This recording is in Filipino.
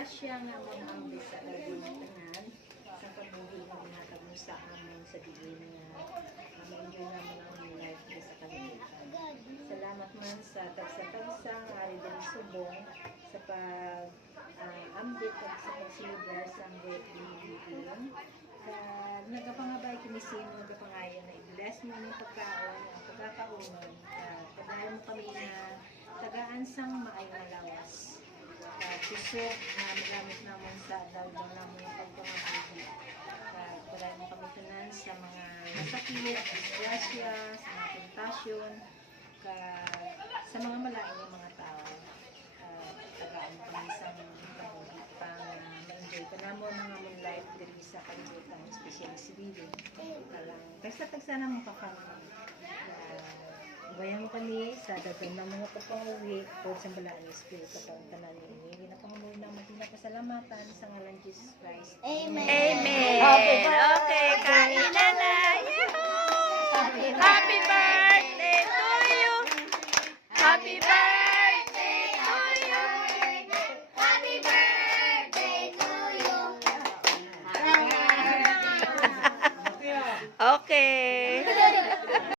grasya nga mo ang sa dalawang tanan sa pagbuhi ng mga mo sa amon sa diin nga ma-enjoy naman ang life ko sa kalibutan. Salamat man sa tagsa-tagsa nga ari diri subong sa pag ambit at sa pagsilibrar sa ang birthday nagapangabay kinisin, nagapangayon na i-bless mo ng pagkaon, ang pagkakaunon, pagdahan mo kami na tagaan sang maayong lawas. Pisok na magamit naman sa daldal namin yung pagpamabuhi. Pagdahan mo kami tunan sa mga nasakit, disgrasya, sa mga tentasyon, sa mga malain ng mga tao. Tagaan mo kami sa mga kabuhi pang ma-enjoy pa na mo ng among life diri sa kalibutan, especially si Bibi. Tagsa-tagsa na mo kapamilya. Bayan mo kami sa dagang ng mga kapanguwi o sa balaan ng Espiritu sa tanan ni ginapanguwi na magpinapasalamatan sa ngalan Jesus Christ. Amen. Amen. Okay, kain na na. Happy birthday to you. Happy birthday to you. Happy birthday to you. Okay.